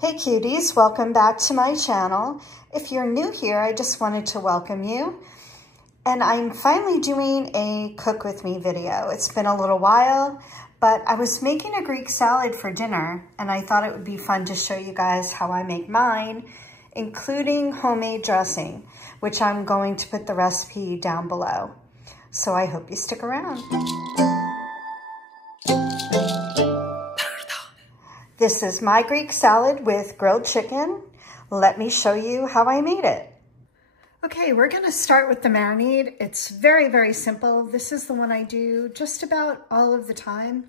Hey cuties, welcome back to my channel. If you're new here, I just wanted to welcome you. And I'm finally doing a cook with me video. It's been a little while, but I was making a Greek salad for dinner and I thought it would be fun to show you guys how I make mine, including homemade dressing, which I'm going to put the recipe down below. So I hope you stick around. This is my Greek salad with grilled chicken. Let me show you how I made it. Okay, we're gonna start with the marinade. It's very, very simple. This is the one I do just about all of the time.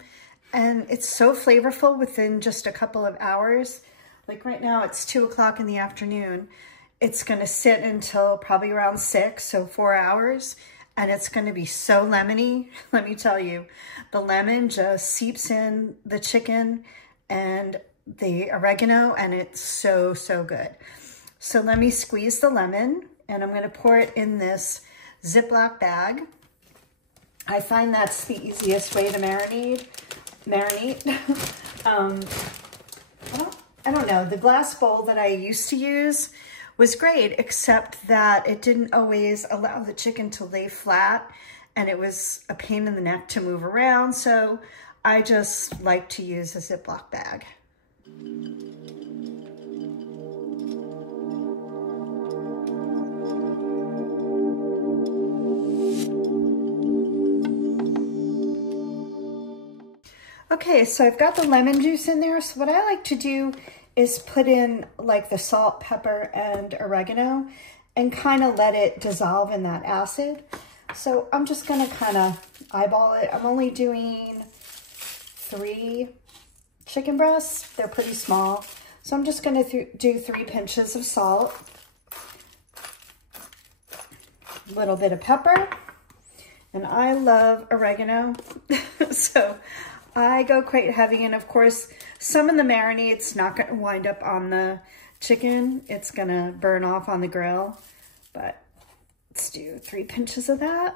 And it's so flavorful within just a couple of hours. Like right now, it's 2 o'clock in the afternoon. It's gonna sit until probably around 6, so 4 hours. And it's gonna be so lemony, let me tell you. The lemon just seeps in the chicken and the oregano, and it's so, so good. So let me squeeze the lemon, and I'm gonna pour it in this Ziploc bag. I find that's the easiest way to marinate. I don't know, the glass bowl that I used to use was great, except that it didn't always allow the chicken to lay flat, and it was a pain in the neck to move around, so I just like to use a Ziploc bag. Okay, so I've got the lemon juice in there. So what I like to do is put in like the salt, pepper, and oregano and kind of let it dissolve in that acid. So I'm just gonna kind of eyeball it. I'm only doing 3 chicken breasts. They're pretty small. So I'm just gonna do 3 pinches of salt, a little bit of pepper, and I love oregano. So I go quite heavy, and of course, some of the marinade's not gonna wind up on the chicken. It's gonna burn off on the grill, but let's do 3 pinches of that.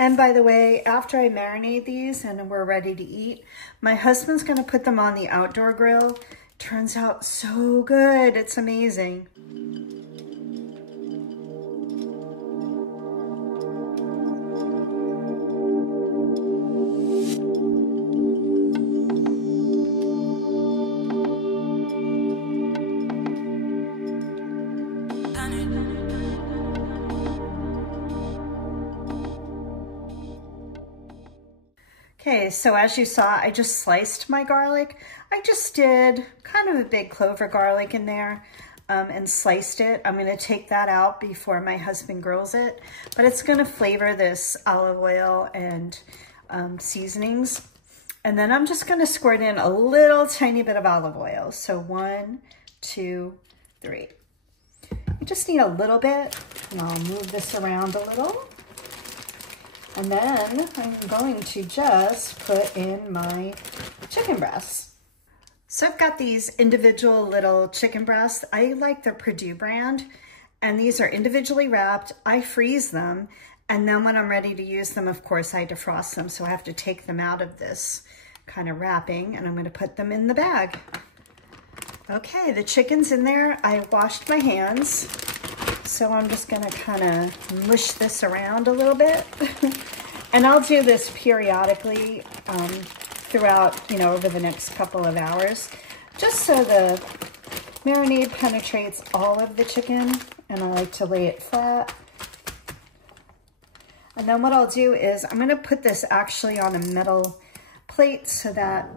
And by the way, after I marinate these and we're ready to eat, my husband's gonna put them on the outdoor grill. Turns out so good, it's amazing. Okay, so as you saw, I just sliced my garlic. I just did kind of a big clove of garlic in there and sliced it. I'm gonna take that out before my husband grills it, but it's gonna flavor this olive oil and seasonings. And then I'm just gonna squirt in a little tiny bit of olive oil. So 1, 2, 3. You just need a little bit, and I'll move this around a little. And then I'm going to just put in my chicken breasts. So I've got these individual little chicken breasts. I like the Purdue brand, and these are individually wrapped. I freeze them, and then when I'm ready to use them, of course, I defrost them. So I have to take them out of this kind of wrapping, and I'm gonna put them in the bag. Okay, the chicken's in there. I washed my hands. So I'm just gonna kind of mush this around a little bit. And I'll do this periodically throughout, over the next couple of hours, just so the marinade penetrates all of the chicken, and I like to lay it flat. And then what I'll do is I'm gonna put this actually on a metal plate so that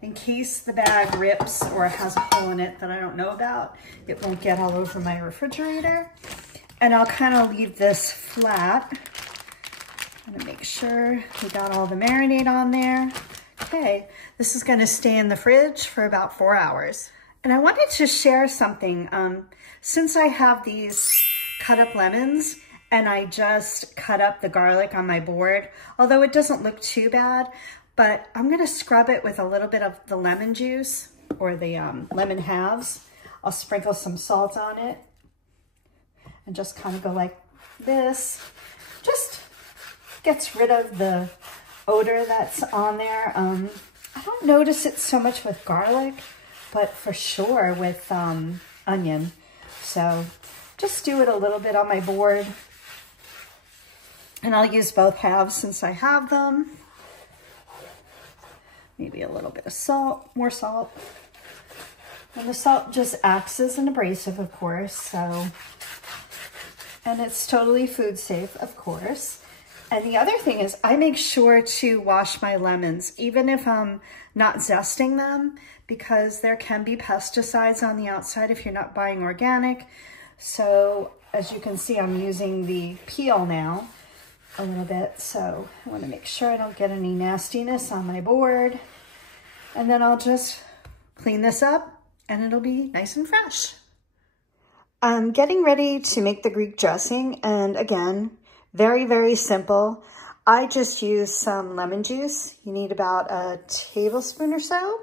in case the bag rips or has a hole in it that I don't know about, it won't get all over my refrigerator. And I'll kind of leave this flat. I'm gonna make sure we got all the marinade on there. Okay, this is gonna stay in the fridge for about 4 hours. And I wanted to share something. Since I have these cut up lemons, and I just cut up the garlic on my board, although it doesn't look too bad, but I'm gonna scrub it with a little bit of the lemon juice or the lemon halves. I'll sprinkle some salt on it and just kind of go like this. Just gets rid of the odor that's on there. I don't notice it so much with garlic, but for sure with onion. So just do it a little bit on my board. And I'll use both halves since I have them. Maybe a little bit of salt, more salt. And the salt just acts as an abrasive, of course, so. And it's totally food safe, of course. And the other thing is I make sure to wash my lemons, even if I'm not zesting them, because there can be pesticides on the outside if you're not buying organic. So as you can see, I'm using the peel now a little bit. So I want to make sure I don't get any nastiness on my board. And then I'll just clean this up and it'll be nice and fresh. I'm getting ready to make the Greek dressing. And again, very, very simple. I just use some lemon juice. You need about a tablespoon or so.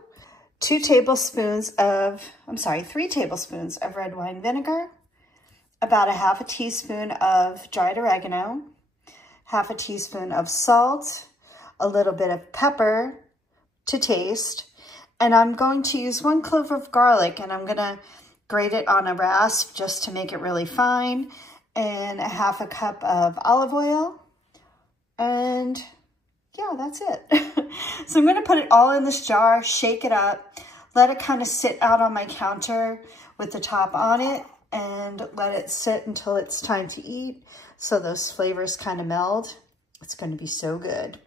3 tablespoons of red wine vinegar, about a half a teaspoon of dried oregano, half a teaspoon of salt, a little bit of pepper to taste, and I'm going to use 1 clove of garlic, and I'm gonna grate it on a rasp just to make it really fine, and a half a cup of olive oil, and yeah, that's it. So I'm gonna put it all in this jar, shake it up, let it kind of sit out on my counter with the top on it, and let it sit until it's time to eat so those flavors kind of meld. It's going to be so good.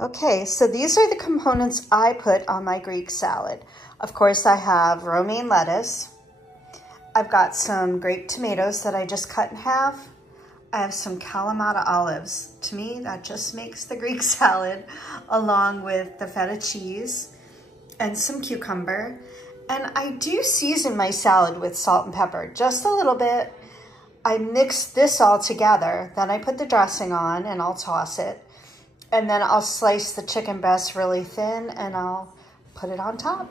Okay, so these are the components I put on my Greek salad. Of course, I have romaine lettuce. I've got some grape tomatoes that I just cut in half. I have some Kalamata olives. To me, that just makes the Greek salad, along with the feta cheese and some cucumber. And I do season my salad with salt and pepper, just a little bit. I mix this all together, then I put the dressing on and I'll toss it. And then I'll slice the chicken breast really thin and I'll put it on top.